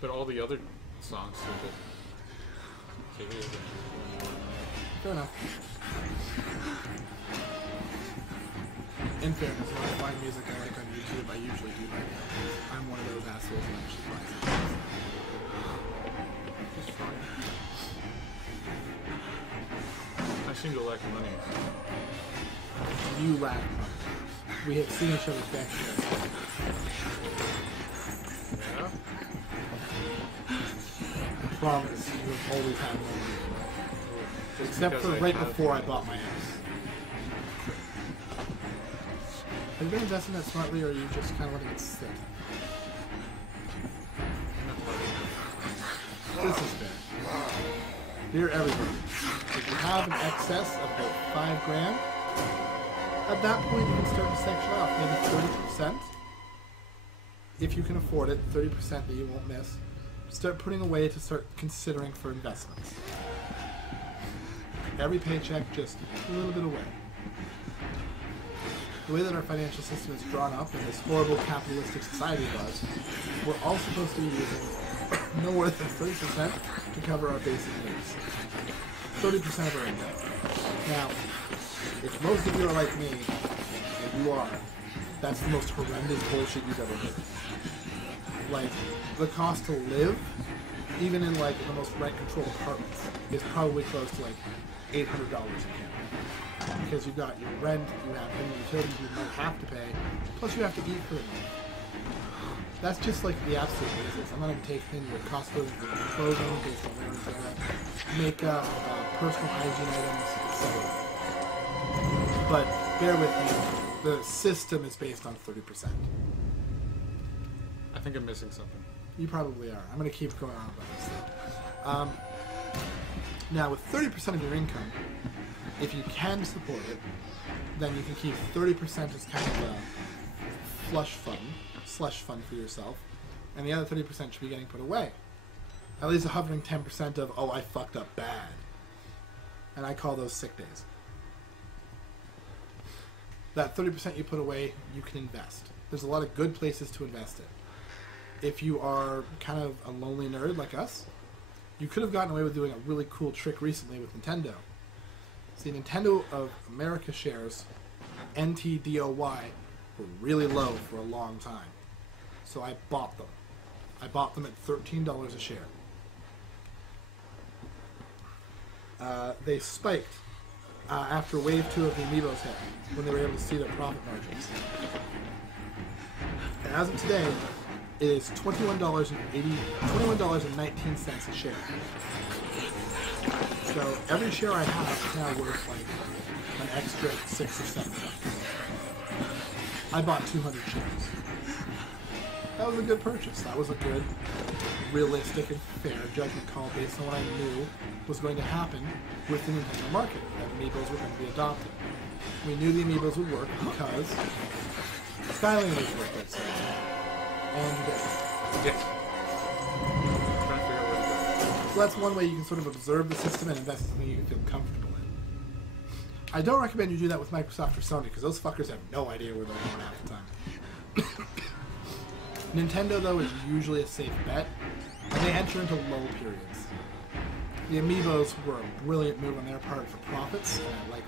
But all the other songs seem to take it. Fair enough. In fairness, when I find music I like on YouTube, I usually do like it. I'm one of those assholes who actually buys it. Just fine. I seem to lack money. You lack money. We have seen each other's bank accounts. Yeah? I promise you have always had money. Just Except because for I right have before I money. bought my house. Have you been investing that smartly, or are you just kind of letting it sit? This is fair. Dear everybody, if you have an excess of about $5 grand, at that point you can start to section off maybe 30%. If you can afford it, 30% that you won't miss. Start putting away to start considering for investments. Every paycheck, just a little bit away. The way that our financial system is drawn up in this horrible capitalistic society of ours, we're all supposed to be using no more than 30% to cover our basic needs. 30% of our income. Now, if most of you are like me, and you are, that's the most horrendous bullshit you've ever heard. Like, the cost to live, even in like the most rent-controlled apartments, is probably close to like $800 in Canada. Because you've got your rent, you have any utilities you might have to pay, plus you have to eat for the month. That's just like the absolute basis. I'm not even taking into cost of clothing based on where it's at, makeup, personal hygiene items, etc. But bear with me, the system is based on 30%. I think I'm missing something. You probably are. I'm going to keep going on about this though. Now, with 30% of your income, if you can support it, then you can keep 30% as kind of a slush fund for yourself, and the other 30% should be getting put away. At least a hovering 10% of, oh, I fucked up bad. And I call those sick days. That 30% you put away, you can invest. There's a lot of good places to invest it. If you are kind of a lonely nerd like us, you could have gotten away with doing a really cool trick recently with Nintendo. See, Nintendo of America shares, NTDOY, were really low for a long time. So I bought them. I bought them at $13 a share. They spiked after Wave 2 of the Amiibos hit, when they were able to see their profit margins. And as of today, it is $21.19 a share. So every share I have is now worth like an extra $6 or $7. I bought 200 shares. That was a good purchase. That was a good, realistic, and fair judgment call based on what I knew was going to happen with the Nintendo market, that Amiibos were going to be adopted. We knew the Amiibos would work because Skylanders worked that same. And you did. Yes. Trying to figure out where to go. So that's one way you can sort of observe the system and invest in something you can feel comfortable in. I don't recommend you do that with Microsoft or Sony, because those fuckers have no idea where they're going half the time. Nintendo, though, is usually a safe bet, and they enter into lull periods. The Amiibos were a brilliant move on their part for profits, and I like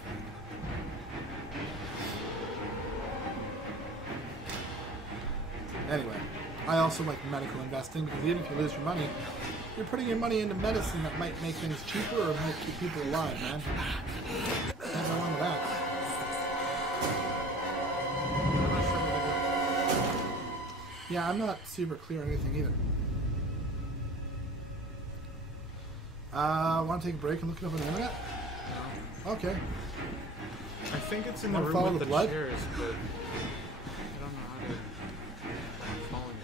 that. Anyway, I also like medical investing, because even if you lose your money, you're putting your money into medicine that might make things cheaper or might keep people alive, man. Nothing wrong with that. Yeah, I'm not super clear on anything either. Want to take a break and look it up on the internet? No. Okay. I think it's in the Wanna room follow with the the blood? chairs, but I don't know how to follow it.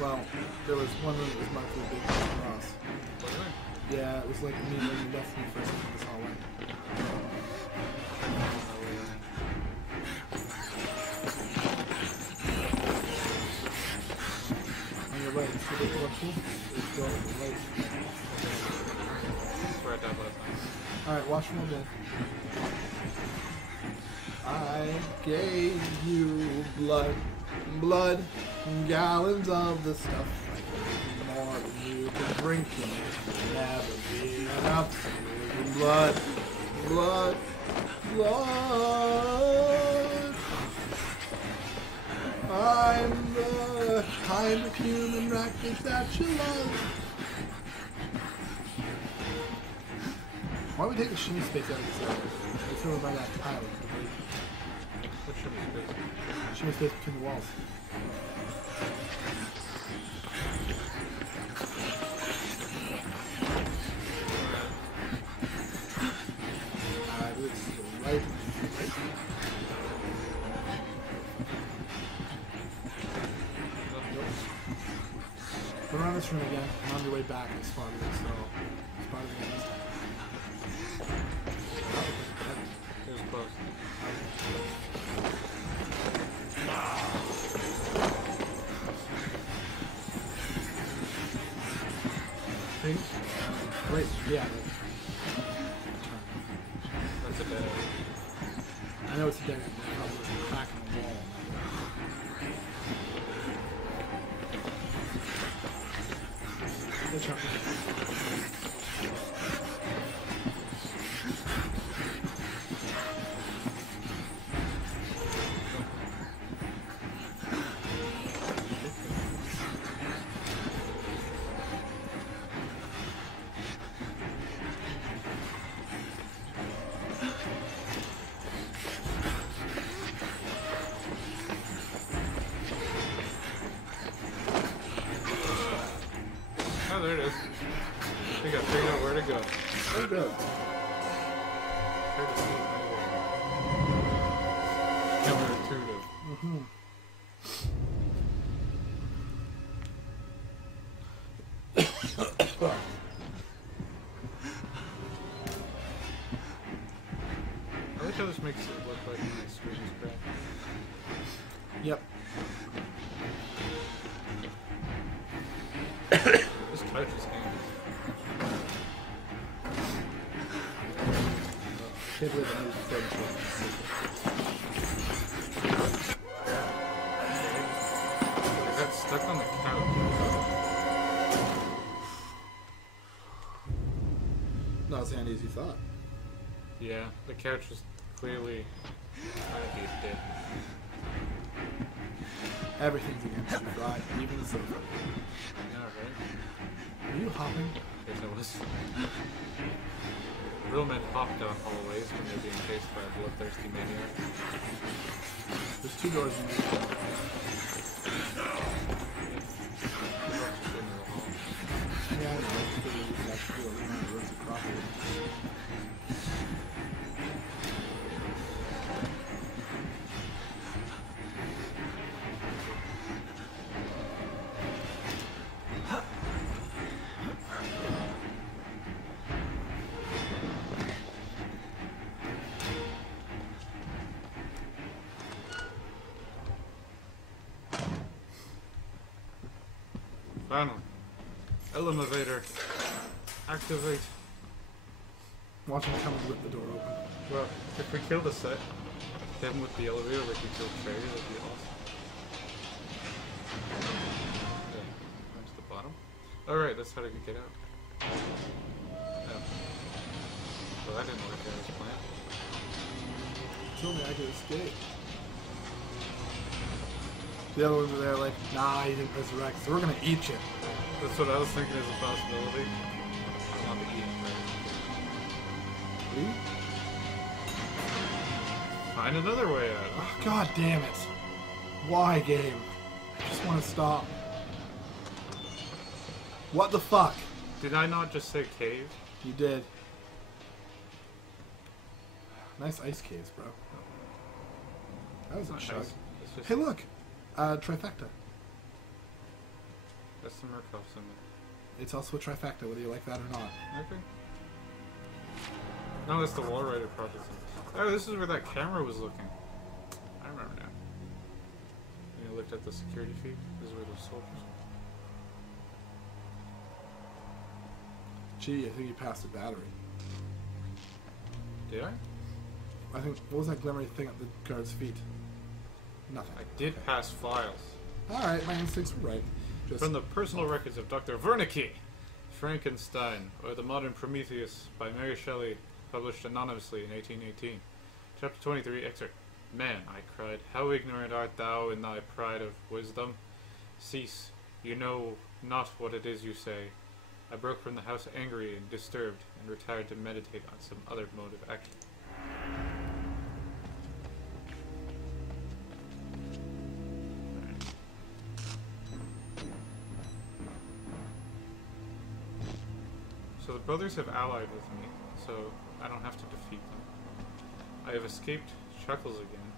Well, there was one room that was marked with a big cross. Yeah, it was like me when you left me for a second this hallway. On your right, see the collection? It's going on the right. That's where I died last time. Alright, watch from over. I gave you blood, gallons of the stuff. I gave you you can drink it will never be enough. Blood, blood, blood. I'm the kind of human wreckage that you love. Why don't we take the shimmy space out of this area? It's over by that pile. What shimmy space? Shimmy space between the walls. Right. Go around this room again, and on your way back, I spotted it, so spotted it again this time. It was close. Pink? Great, yeah. That's a dead end. I know it's a dead end, but probably there's a crack in the wall. Good shot. Oh, there it is. I think I figured out where to go. Oh, good. Where to see it anyway. Counterintuitive. Mm-hmm. I like how this makes it look like my screen is cracked. Yep. This couch is handy. Can't believe I moved furniture. I got stuck on the couch. Not as handy as you thought. Yeah, the couch was clearly trying to be a dick. Everything's against you, right? Even the sofa. Yeah, right? Are you hopping? Yes, I was. Real men hop down hallways when they're being chased by a bloodthirsty maniac. There's two doors in the Yeah, I know. It's pretty easy to actually do it. We're not rosy properly. Finally. Elevator. Activate. Watch him come and whip the door open. Well, if we kill the set, him with the elevator, we can kill Trey, that'd be awesome. Yeah, there's the bottom. Alright, that's how to get out. Yeah. Well, that didn't work out as planned. Told me I could escape. The other ones are there like, nah, you didn't resurrect, so we're gonna eat you. That's what I was thinking as a possibility. Not the eating Really? Find another way out. Oh, God damn it. Why, game? I just want to stop. What the fuck? Did I not just say cave? You did. Nice ice caves, bro. That was a Not shock. nice. It's just, Hey, look! Trifecta. that's the Murkoff symbol. It's also a trifecta, whether you like that or not. Okay. No, that's the wall right across the symbol. Oh, this is where that camera was looking. I remember now. And you looked at the security feed. This is where the soldiers Gee, I think you passed the battery. Did I? I think, what was that glimmering thing at the guard's feet? Nothing. I did pass files. Alright, my instincts were right. Just From the personal records of Dr. Wernicke, Frankenstein, or the Modern Prometheus by Mary Shelley, published anonymously in 1818. Chapter 23, excerpt. Man, I cried, how ignorant art thou in thy pride of wisdom? Cease, you know not what it is you say. I broke from the house angry and disturbed, and retired to meditate on some other mode of action. So the brothers have allied with me, so I don't have to defeat them. I have escaped Chuckles again.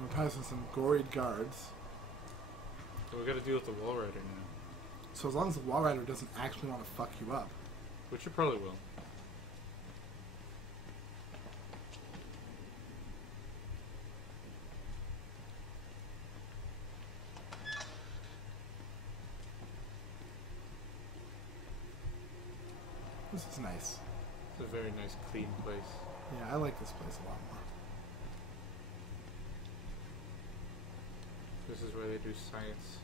We're passing some gory guards. So we gotta deal with the Wall Rider now. So as long as the Wall Rider doesn't actually want to fuck you up. Which it probably will. This is nice. It's a very nice, clean place. Yeah, I like this place a lot more. This is where they do science.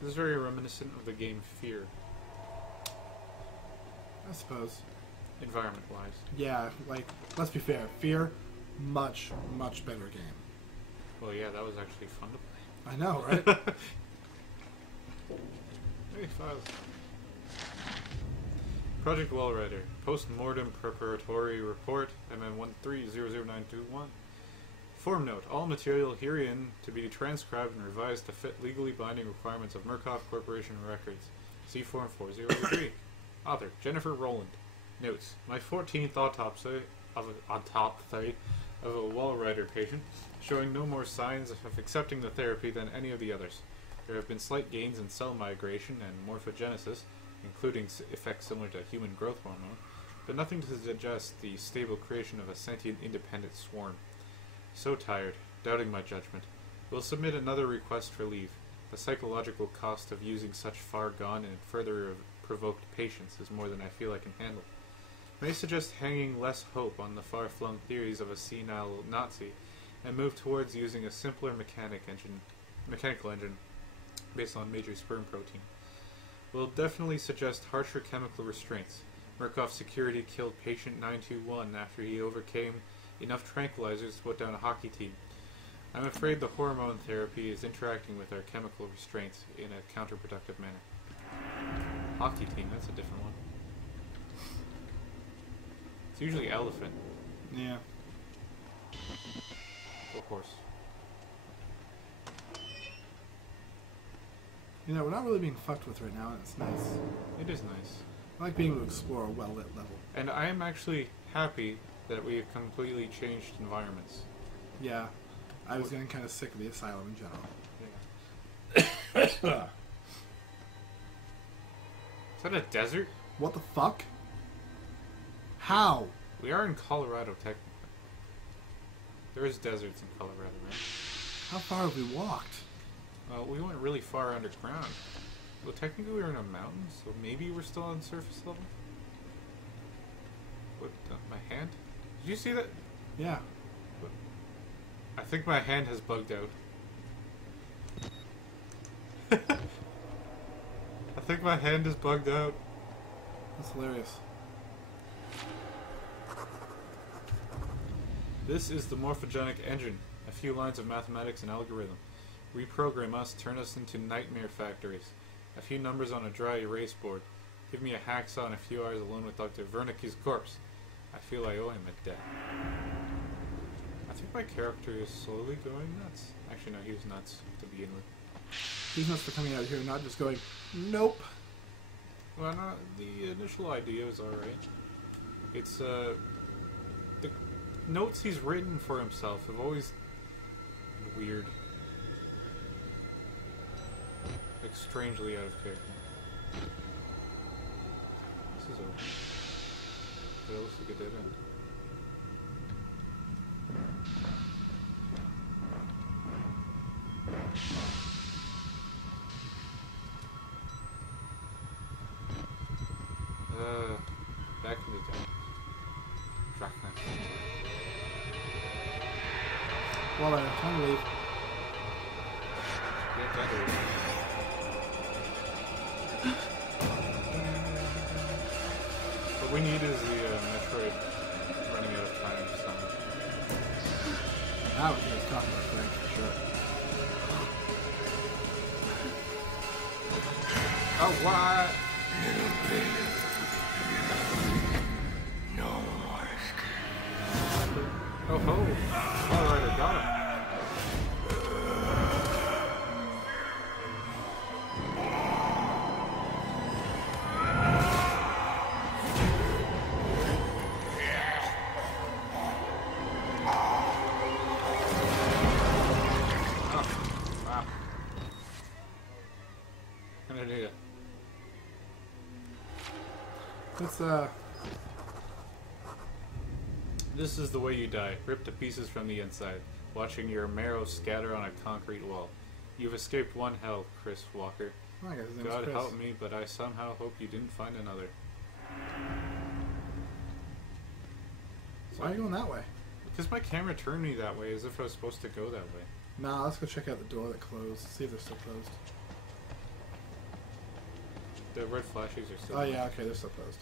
This is very reminiscent of the game Fear, I suppose. environment-wise. Yeah, like, let's be fair. Fear, much, much better game. Well, yeah, that was actually fun to play. I know, right? Hey, files. Project Wallrider. Post-mortem preparatory report, MM13000921. Form note. All material herein to be transcribed and revised to fit legally binding requirements of Murkoff Corporation records. See Form 4003. Author. Jennifer Rowland. Notes. My 14th autopsy of a Wallrider patient, showing no more signs of accepting the therapy than any of the others. There have been slight gains in cell migration and morphogenesis, including effects similar to human growth hormone, but nothing to suggest the stable creation of a sentient independent swarm. So tired, doubting my judgment. Will submit another request for leave. The psychological cost of using such far gone and further provoked patience is more than I feel I can handle. May suggest hanging less hope on the far-flung theories of a senile Nazi, and move towards using a simpler mechanical engine based on major sperm protein. Will definitely suggest harsher chemical restraints. Murkoff Security killed patient 921 after he overcame enough tranquilizers to put down a hockey team. I'm afraid the hormone therapy is interacting with our chemical restraints in a counterproductive manner. Hockey team, that's a different one. It's usually elephant. Yeah. Or horse. You know, we're not really being fucked with right now, and it's nice. It is nice. I like being able to explore a well-lit level. And I am actually happy that we have completely changed environments. Yeah. I was getting kind of sick of the asylum in general. Yeah. Is that a desert? What the fuck? How? We are in Colorado, technically. There is deserts in Colorado, right? How far have we walked? Well, we went really far underground. Well, technically we were in a mountain, so maybe we're still on surface level? What, my hand? Did you see that? Yeah. What? I think my hand has bugged out. I think my hand is bugged out. That's hilarious. This is the morphogenic engine. A few lines of mathematics and algorithm. Reprogram us, turn us into nightmare factories. A few numbers on a dry erase board. Give me a hacksaw and a few hours alone with Dr. Wernicke's corpse. I feel I owe him a debt. I think my character is slowly going nuts. Actually, no, he was nuts to begin with. He's nuts for coming out here and not just going, nope. Well, no, the initial idea is alright. It's, the notes he's written for himself have always been weird. Like, strangely out of character. This is over. But it looks like a dead end. Back in the day. Drachma. Well, time to leave. Get that over. Oh, what? No more escape. Oh ho! Alright, I got him. Oh, wow. Gonna need it. Let's, This is the way you die, ripped to pieces from the inside, watching your marrow scatter on a concrete wall. You've escaped one hell, Chris Walker. oh, I guess his name's God Chris. help me, but I somehow hope you didn't find another. Why are you going that way? Because my camera turned me that way, as if I was supposed to go that way. Nah, let's go check out the door that closed. See if they're still closed. The red flashes are still Oh on. yeah, okay, they're still closed.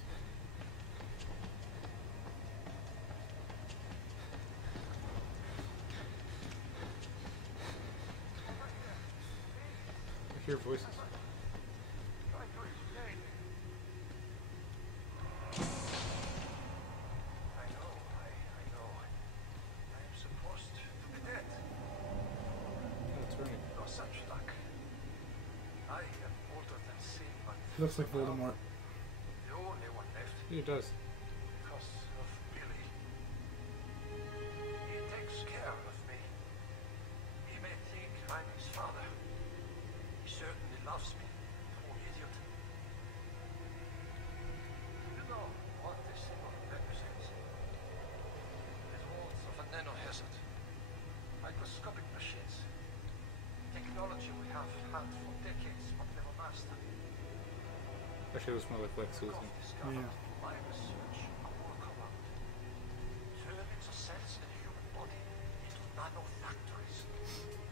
I hear voices. Trying to explain. I know. I am supposed to be dead. That's right. No such luck. I am older than sin, but He looks like Voldemort. the only one left He does. because of Billy. He takes care of me. He may think I'm his father. He certainly loves me, poor idiot. You know what this symbol represents? The walls of a nanohazard. Microscopic machines. Technology we have had for decades but never mastered. Actually, it was more like Lex I've Luthor. discovered Yeah. my research a workaround. Turning the cells in the human body into nanofactories.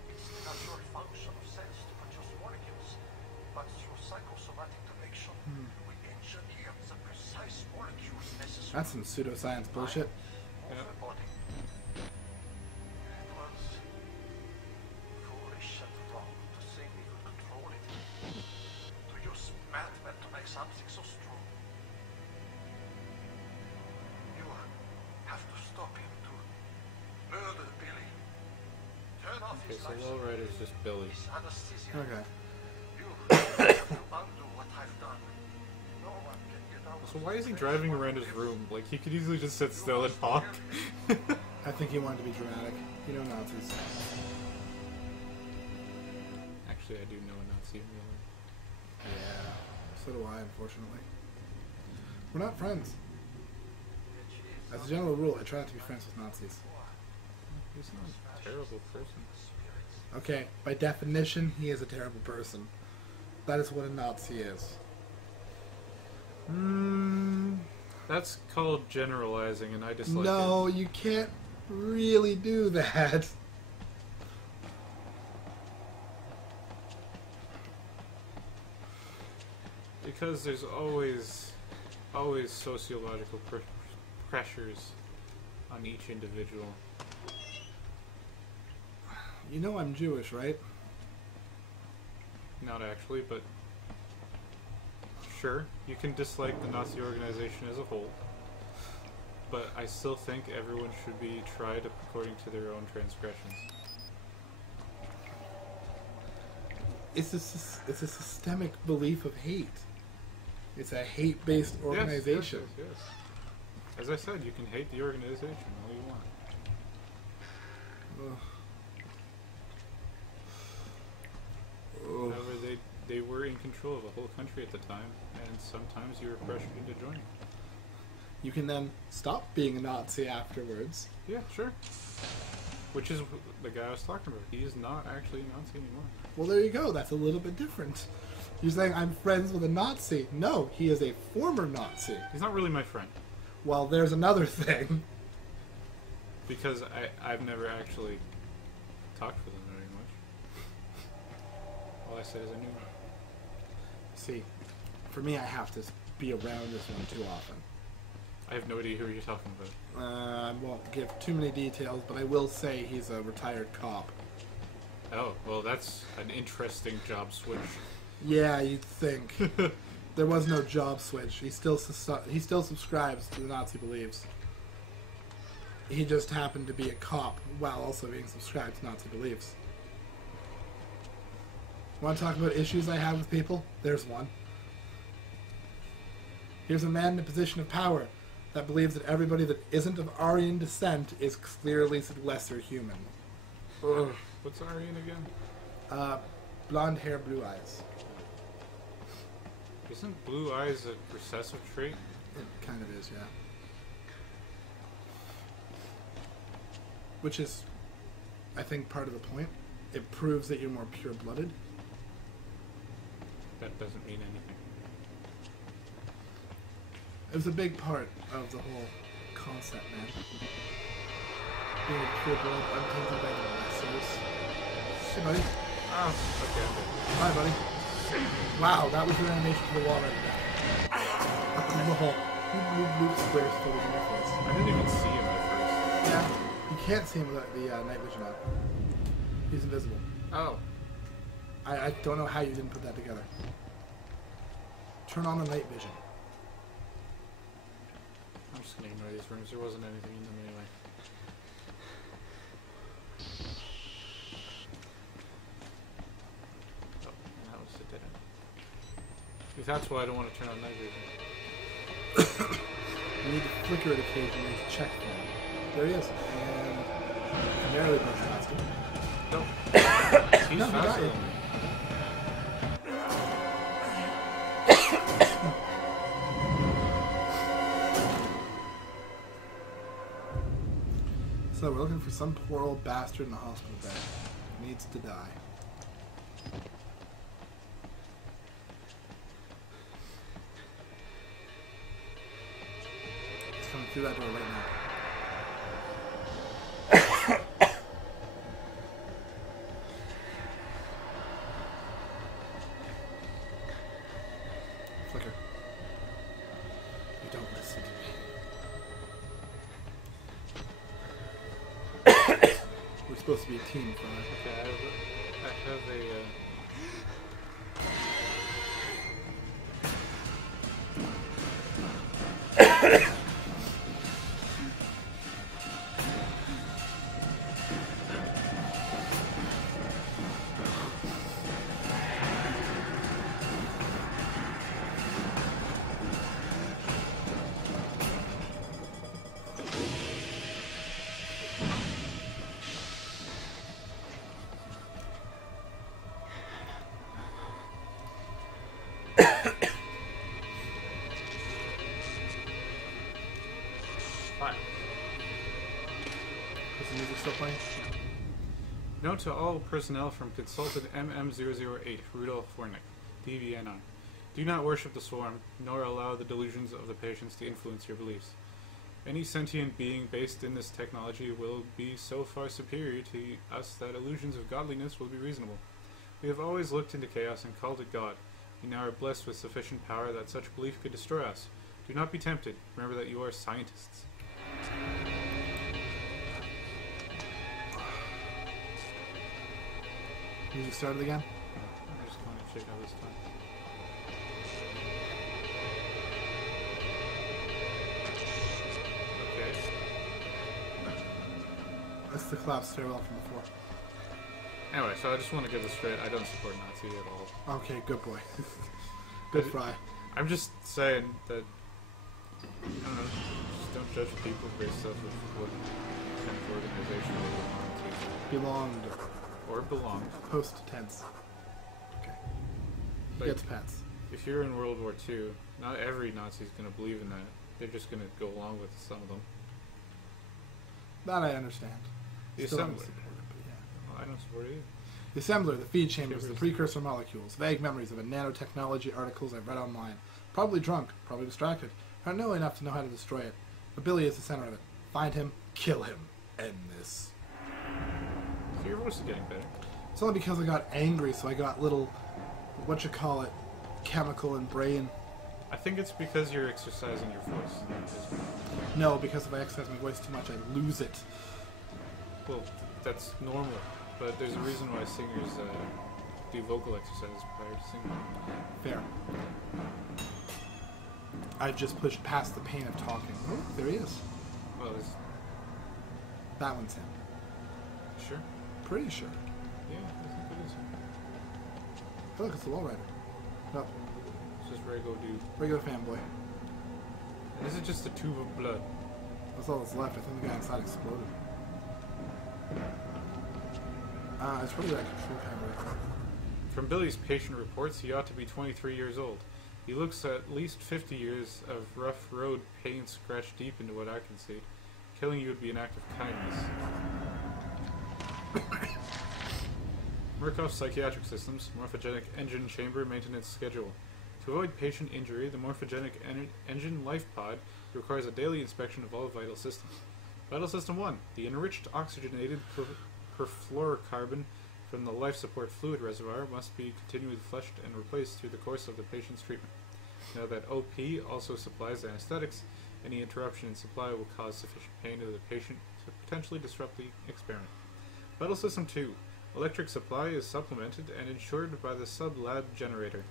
It's the natural function of cells to produce molecules, but through psychosomatic direction, we engineer the precise molecules necessary That's some pseudoscience bullshit. of the body. It was foolish and wrong to think we could control it. To use madmen to make something so strong. You have to stop him to murder Billy. Turn off Okay, his so life Lowrider's just Billy. his anesthesia. Okay. You have to undo what I've done. No one can get out So of why is he this driving place around while his he lives. room? Like, he could easily just sit still and talk. I think he wanted to be dramatic. You know Nazis. Actually, I do know a Nazi in real life. Yeah. So do I, unfortunately. We're not friends. As a general rule, I try not to be friends with Nazis. He's not a terrible person. Okay, by definition, he is a terrible person. That is what a Nazi is. That's called generalizing, and I dislike No, you can't really do that. it. Because there's always sociological pressures on each individual. You know I'm Jewish, right? Not actually, but sure, you can dislike the Nazi organization as a whole, but I still think everyone should be tried according to their own transgressions. It's a systemic belief of hate. It's a hate-based organization. Yes. As I said, you can hate the organization all you want. Ugh. However, they were in control of a whole country at the time, and sometimes you were pressured into joining. You can then stop being a Nazi afterwards. Yeah, sure. Which is the guy I was talking about. He is not actually a Nazi anymore. Well, there you go. That's a little bit different. You're saying I'm friends with a Nazi. No, he is a former Nazi. He's not really my friend, Well, there's another thing. because I've never actually talked with him very much. All I said is I knew him. See, for me, I have to be around this one too often. I have no idea who you're talking about. I won't give too many details, but I will say he's a retired cop. Oh, well, that's an interesting job switch. Yeah, you'd think. There was no job switch. He still subscribes to the Nazi beliefs. He just happened to be a cop while also being subscribed to Nazi beliefs. Want to talk about issues I have with people? There's one. Here's a man in a position of power that believes that everybody that isn't of Aryan descent is clearly lesser human. Ugh. What's Aryan again? Blonde hair, blue eyes. Isn't blue eyes a recessive trait? It kind of is, yeah. Which is, I think, part of the point. It proves that you're more pure-blooded. That doesn't mean anything. It was a big part of the whole concept, man. Being a pure-blood, untainted by the masters. Hey, buddy. Oh, okay. Bye, buddy. Wow, that was your animation to the wall right there. Cool. Bloop, bloop, square still in your face. I didn't even see him at first. Yeah, you can't see him without the night vision on. He's invisible. Oh. I don't know how you didn't put that together. Turn on the night vision. I'm just gonna ignore these rooms. There wasn't anything in them anyway. Oh, that was a dead end. If that's why I don't want to turn on night vision. You need to flicker it occasionally to check for him. There he is. And barely much faster. No. He's No, he got faster you. than me. So we're looking for some poor old bastard in a hospital bed. Needs to die. It's coming through that door right now. Flicker. You don't listen to me. We're supposed to be a team, Fry. Okay, I have a fine. Is the music still playing? Note to all personnel from Consultant MM008, Rudolf Warnick, DVNI. Do not worship the swarm, nor allow the delusions of the patients to influence your beliefs. Any sentient being based in this technology will be so far superior to us that illusions of godliness will be reasonable. We have always looked into chaos and called it God. We now are blessed with sufficient power that such belief could destroy us. Do not be tempted. Remember that you are scientists. Music started again? I'm just going to check out this time. Okay. That's the collapsed stairwell from before. Anyway, so I just want to get this straight. I don't support Nazi at all. Okay, good boy. Good Fry. I'm just saying that, I don't know, just don't judge people based off of what kind of organization they belong Belonged. to. Or belong. Post tense. Okay. He Like, gets pets. if you're in World War II, not every Nazi's going to believe in that. They're just going to go along with some of them. That I understand. The Still don't assembler. support it, but yeah. Well, I don't support it either. The assembler, the feed chambers, the Shivers. precursor molecules, vague memories of a nanotechnology articles I've read online. Probably drunk, probably distracted. I don't know enough to know how to destroy it. But Billy is the center of it. Find him, kill him, end this. So your voice is getting better. It's only because I got angry, so I got little, chemical and brain. I think it's because you're exercising your voice. No, because if I exercise my voice too much, I lose it. Well, that's normal. But there's a reason why singers do vocal exercises prior to singing. Fair. I've just pushed past the pain of talking. Oh, there he is. Well, there's... That one's him. Sure? Pretty sure. Yeah, I think it is. Oh, look, it's the wall rider. Oh, It's just regular dude. regular fanboy. This is just a tube of blood. That's all that's left. I think the guy inside exploded. It's probably that control camera. From Billy's patient reports, he ought to be 23 years old. He looks at least 50 years of rough road pain scratched deep into what I can see. Killing you would be an act of kindness. Murkoff's psychiatric systems, morphogenic engine chamber maintenance schedule. To avoid patient injury, the morphogenic engine life pod requires a daily inspection of all vital systems. Vital System 1. The enriched oxygenated perfluorocarbon from the life support fluid reservoir must be continually flushed and replaced through the course of the patient's treatment. Now that OP also supplies anesthetics, any interruption in supply will cause sufficient pain to the patient to potentially disrupt the experiment. Vital System 2. Electric supply is supplemented and ensured by the sub-lab generator.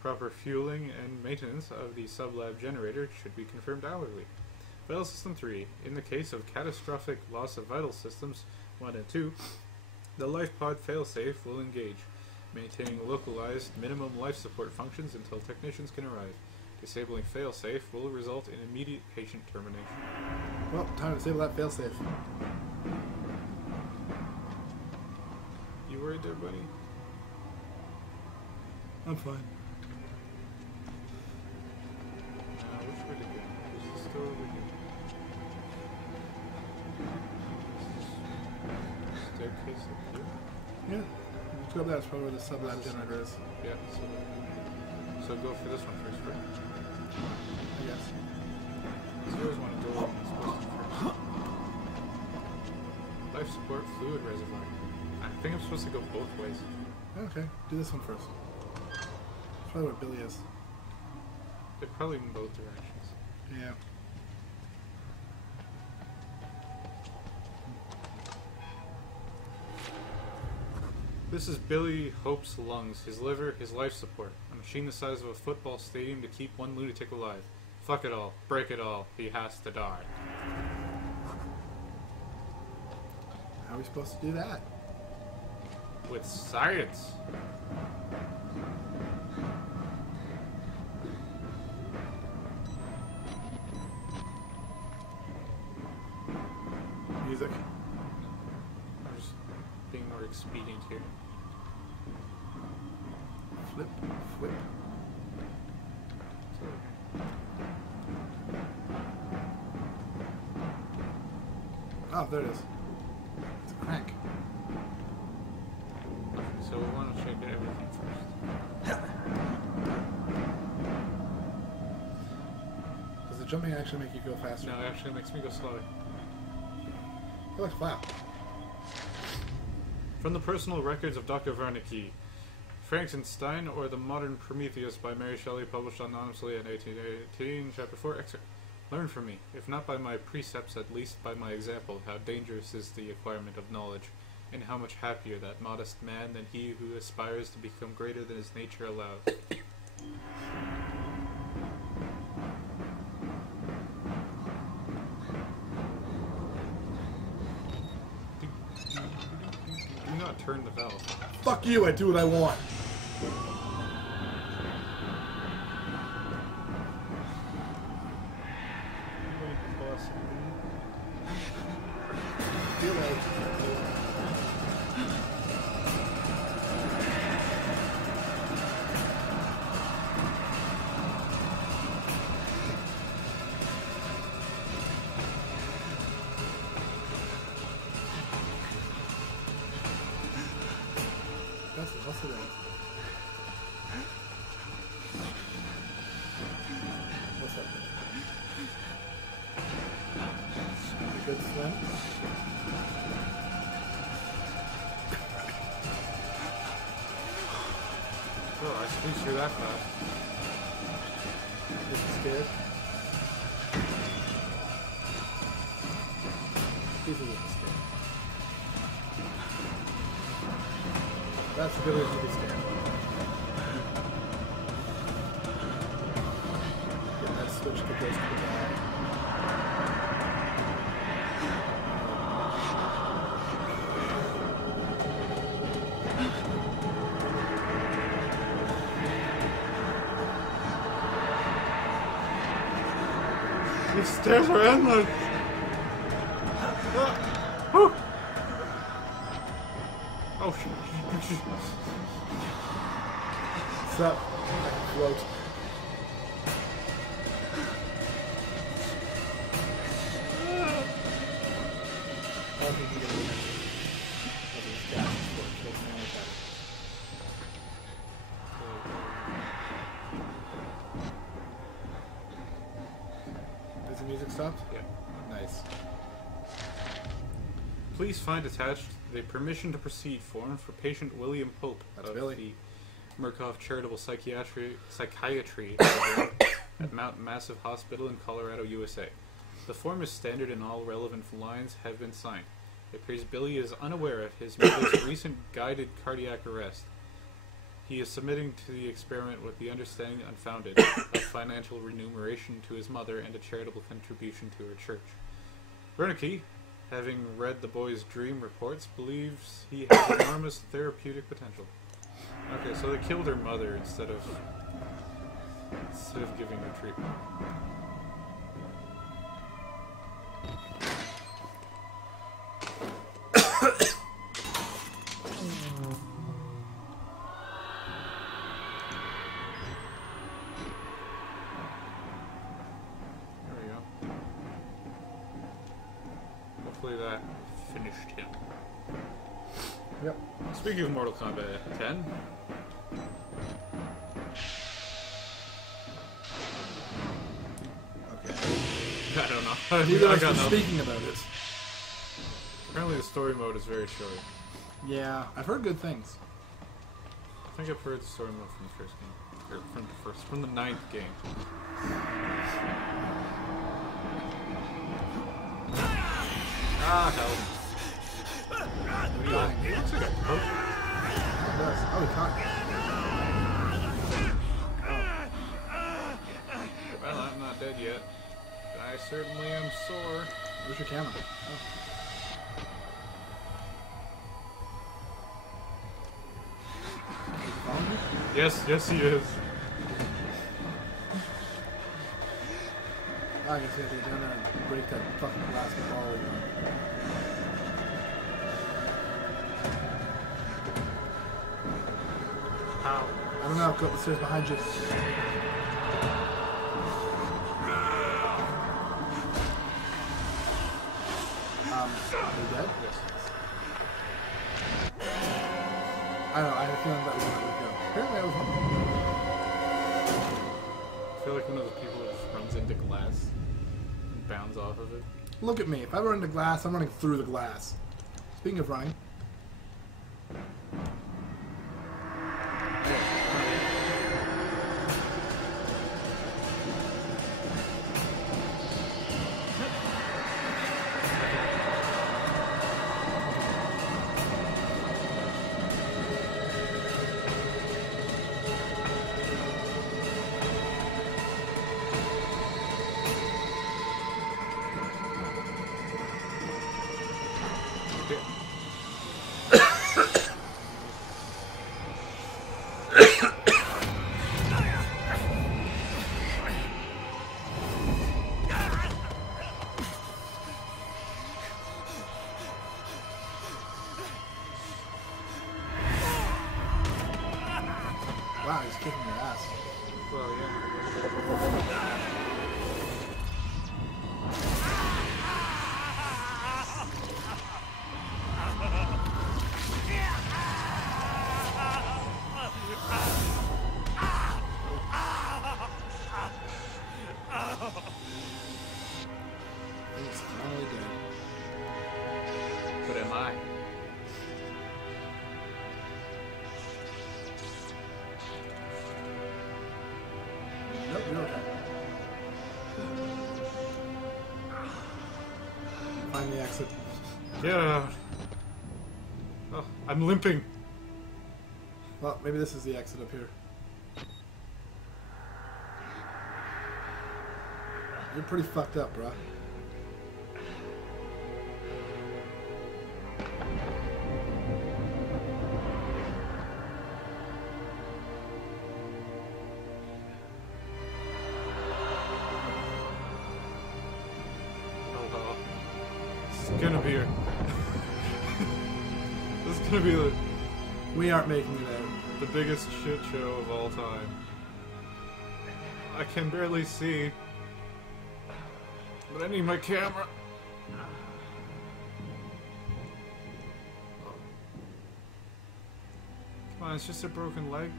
Proper fueling and maintenance of the sub-lab generator should be confirmed hourly. Vital System 3. In the case of catastrophic loss of vital systems 1 and 2, the life pod failsafe will engage, maintaining localized minimum life support functions until technicians can arrive. Disabling failsafe will result in immediate patient termination. Well, time to disable that failsafe. You worried there, buddy? I'm fine. Which way to go? Is it still over here? Staircase up here? Yeah. Let's go up there. That's probably where the sub-lab generator is. Yeah, so go for this one first, right? I guess. So you always want to go where you're supposed to first. Life support fluid reservoir. I think I'm supposed to go both ways. Okay, do this one first. That's probably where Billy is. They're probably in both directions. Yeah. This is Billy Hope's lungs, his liver, his life support. A machine the size of a football stadium to keep one lunatic alive. Fuck it all. Break it all. He has to die. How are we supposed to do that? With science. Music. I'm just being more expedient here. Flip, flip. Oh, there it is. It's a crank. So we want to check everything first. Does the jumping actually make you go faster? No, it actually makes me go slower. It looks flat. From the personal records of Dr. Wernicke, Frankenstein, or the Modern Prometheus by Mary Shelley, published anonymously in 1818, Chapter 4, excerpt. Learn from me, if not by my precepts, at least by my example, how dangerous is the acquirement of knowledge, and how much happier that modest man than he who aspires to become greater than his nature allows. Do not turn the valve. Fuck you, I do what I want. Feel like that's the hustle there. What's up? A good swim? Oh, I squeezed through that fast. Is he scared? He's a little scared. That's a good way to be scared. Get that switch that goes to the bag. These stairs are endless! Whew. Oh shit. What's up? I can float. I don't think you can do this gas is for it. Doesn't matter about it. Is the music stopped? Yeah. Nice. Please find attached the permission to proceed form for patient William Pope That's of Billy. the Murkoff Charitable Psychiatry at Mount Massive Hospital in Colorado, USA. The form is standard and all relevant lines have been signed. It appears Billy is unaware of his mother's recent guided cardiac arrest. He is submitting to the experiment with the understanding unfounded of financial remuneration to his mother and a charitable contribution to her church. Wernicke, having read the boy's dream reports, believes he has enormous therapeutic potential. Okay, so they killed her mother instead of giving her treatment. There we go. Hopefully that finished him. Yep. Speaking of Mortal Kombat 10, Okay. I don't know. Neither of I us got were nothing. speaking about it. Apparently the story mode is very short. Yeah, I've heard good things. I think I've heard the story mode from the first game. Or from the ninth game. Ah, hell. Dying. He looks like a poke. It does. Oh, he caught me. Well, I'm not dead yet. But I certainly am sore. Where's your camera? Oh. Is he following me? Yes, he is. Oh, I guess we have to go down there and break that fucking glass wall again. How? I don't know. Go up the stairs behind you. Are you dead? Yes. I don't know. I have a feeling that was where it would go. Apparently, I was wrong. I feel like one of those people that just runs into glass and bounds off of it. Look at me. If I run into glass, I'm running through the glass. Speaking of running. Wow, he's kicking your ass. Well, yeah. He's finally dead. But am I? Nope, you're okay. Find the exit. Get out. Oh, I'm limping. Well, maybe this is the exit up here. You're pretty fucked up, bruh. Oh well. This is gonna be a... This is gonna be We aren't making it out. the biggest shit show of all time. I can barely see. But I need my camera. Come on, it's just a broken leg.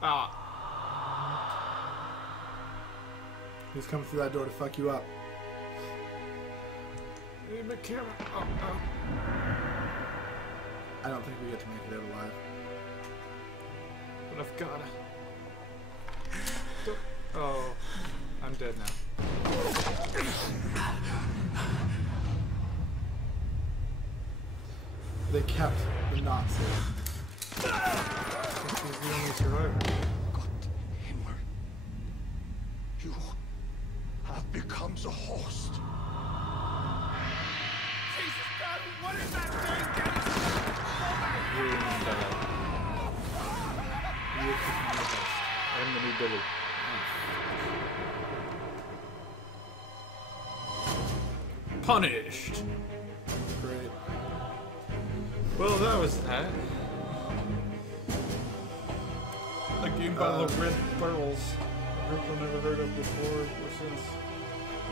Ah. He's coming through that door to fuck you up. I need my camera. Oh, oh. I don't think we get to make it out alive. But I've gotta. Oh, I'm dead now. They kept the Nazi. He's the only survivor. Gott Himmel. You have become the host. Jesus God, what is that thing? I'm the new Billy. Punished. Great. Well, that was that. A game by the Red Pearls. A group I've never heard of before or since.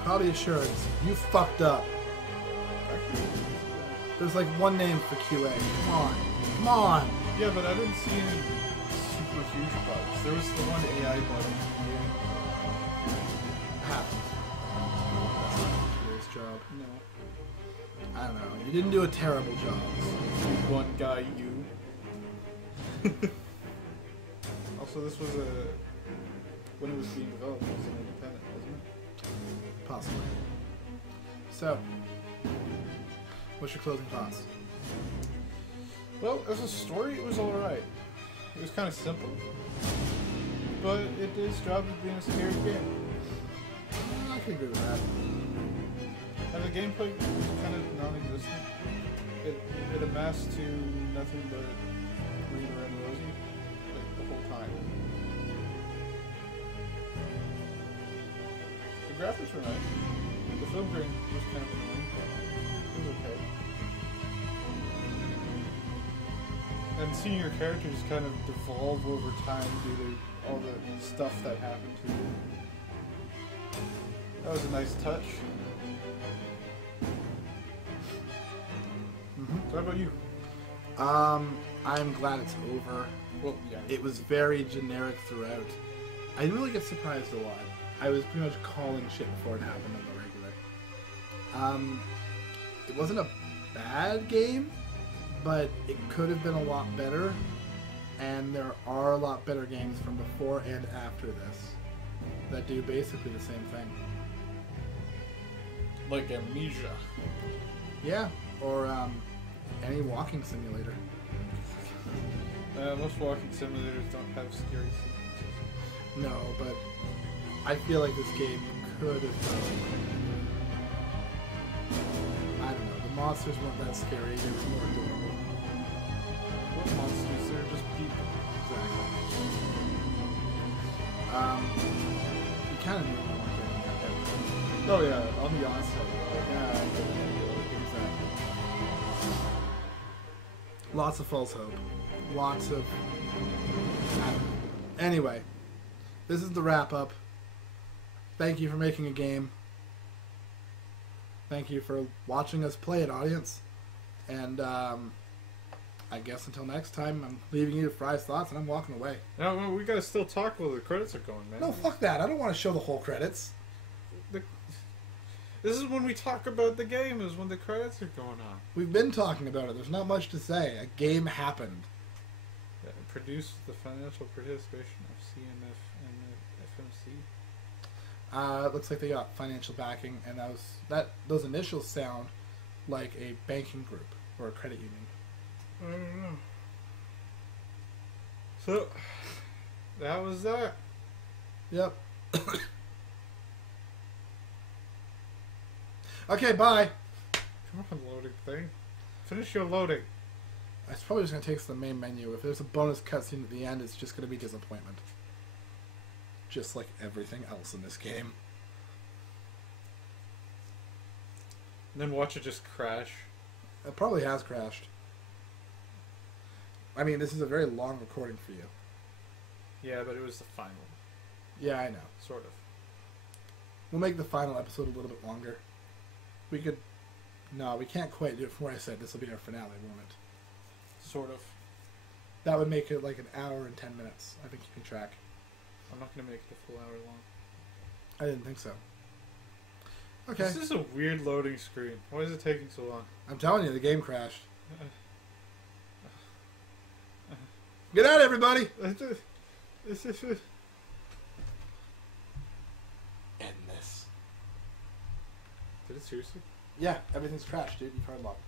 Quality assurance. You fucked up. There's like one name for QA. Come on. Come on. Yeah, but I didn't see any super huge bugs. There was the one AI bug. Happened. That's not QA's job. No. I don't know. You didn't do a terrible job. One guy, you. Also, this was when it was being developed, it was an independent, wasn't it? Possibly. So, what's your closing thoughts? Well, as a story, it was alright. It was kind of simple. But it did its job of being a scary game. I can agree with that. And the gameplay was kind of non-existent. It amassed to nothing but green and rosy, like, the whole time. The graphics were nice. The film grain was kind of annoying. It was okay. And seeing your characters kind of devolve over time due to all the stuff that happened to you. That was a nice touch. What about you? I'm glad it's over. Well, yeah. It was very generic throughout. I didn't really get surprised a lot. I was pretty much calling shit before it happened on the regular. It wasn't a bad game, but it could have been a lot better. And there are a lot better games from before and after this that do basically the same thing. Like Amnesia. Yeah, or any walking simulator. Most walking simulators don't have scary sequences. No, but I feel like this game could have done. I don't know. The monsters weren't that scary. They were more adorable. What monsters? They're just people. Exactly. You kind of knew we weren't getting that. Oh yeah, on the onset. Yeah, exactly. Lots of false hope. Lots of... I don't know. Anyway, this is the wrap-up. Thank you for making a game. Thank you for watching us play it, audience. And, I guess until next time, I'm leaving you to Fry's thoughts, and I'm walking away. No, well, we gotta still talk while the credits are going, man. No, fuck that. I don't want to show the whole credits. This is when we talk about the game, is when the credits are going on. We've been talking about it. There's not much to say. A game happened. Yeah, it produced the financial participation of CMF and the FMC. It looks like they got financial backing, and those initials sound like a banking group or a credit union. I don't know. So, that was that. Yep. Okay, bye. Come on, loading thing. Finish your loading. It's probably just going to take us to the main menu. If there's a bonus cutscene at the end, it's just going to be disappointment. Just like everything else in this game. And then watch it just crash. It probably has crashed. I mean, this is a very long recording for you. Yeah, but it was the final. Yeah, I know. Sort of. We'll make the final episode a little bit longer. We could... No, we can't quite do it from where I said this will be our finale, won't it? Sort of. That would make it like an hour and 10 minutes. I think you can track. I'm not going to make it a full hour long. I didn't think so. Okay. This is a weird loading screen. Why is it taking so long? I'm telling you, the game crashed. Get out, everybody! End End this. Did it seriously? Yeah, everything's crashed, dude. You've hard locked.